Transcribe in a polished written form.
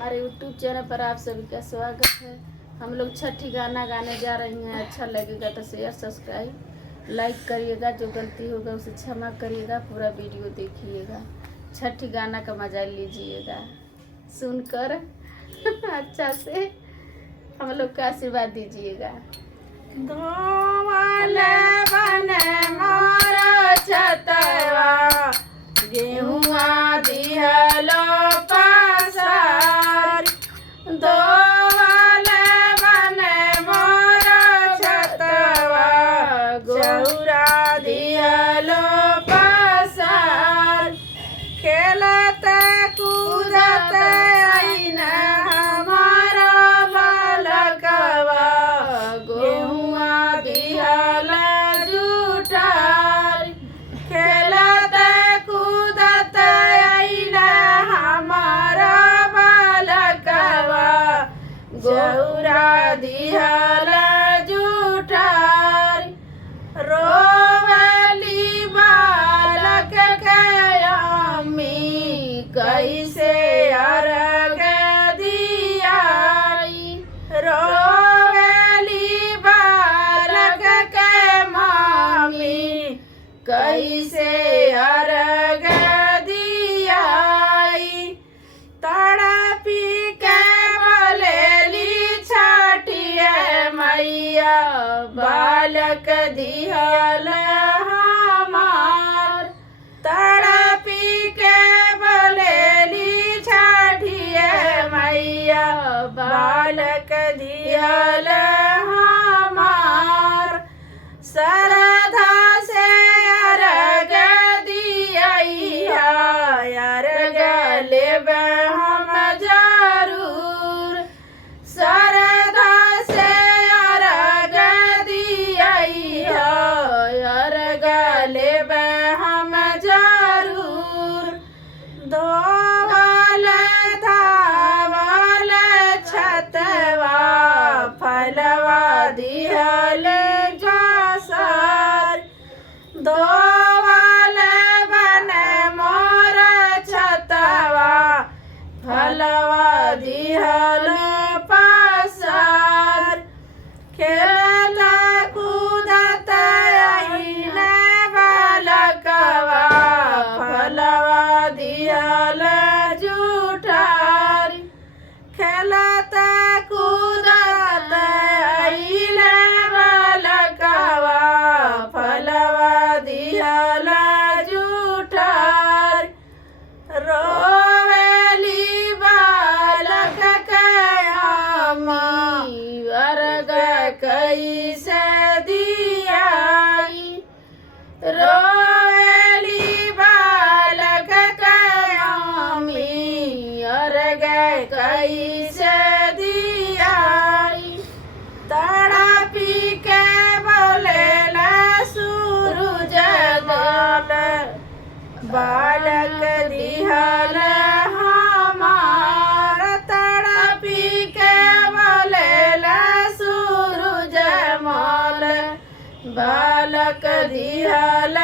हमारे YouTube channel पर आप सभी का स्वागत है। हम लोग छठी गाना गाने जा रही हैं। अच्छा लगेगा तो शेयर सब्सक्राइब लाइक करिएगा। जो गलती होगा उसे क्षमा करिएगा। पूरा वीडियो देखिएगा, छठी गाना का मजा लीजिएगा सुनकर। अच्छा से हम लोग का आशीर्वाद दीजिएगा। गेहुआ दिहलो पासार दोवाले बने मोर छतवा गौरा दिहलो पासार खेलते कूदते आईन हमारा बालकवा गेहुआ दिहल जुठार खेलते कूदते आईन हमारा बालकवा गौरा दिहल जुठार रोवली बालक के अम्मी कैसे अर्घ दियाई रोवली बालक के मम्मी कैसे अर्घ दियाई तड़पी के बोलेली छठिए मैया बालक दिहल हमार तड़पी के बोलेली छठिए मैया बालक दिहल हमार सरधा से अर्घ दिया अर्घ लेब हम जरूर सरधा से अर्घ दिया अर्घ लेब हम जरूर धोवल धावल छतवा फलवा दिहल जसर धोवल बने मोर छतवा फलवा दिहल पासर खेलता कूदत आईन बालकवा फलवा दिहल जुठार खेलता कूदत आईन बालकवा फलवा दिहल जुठार रोवेली बालक के अम्मी अर्घ कैसे दियाई रोवेली बालक के अम्मी अर्घ कैसे दियाई तड़पी के बोलेला सूरज माल बालक दिहल हमार तड़पी के बोलेला सूरज माल बालक दिहल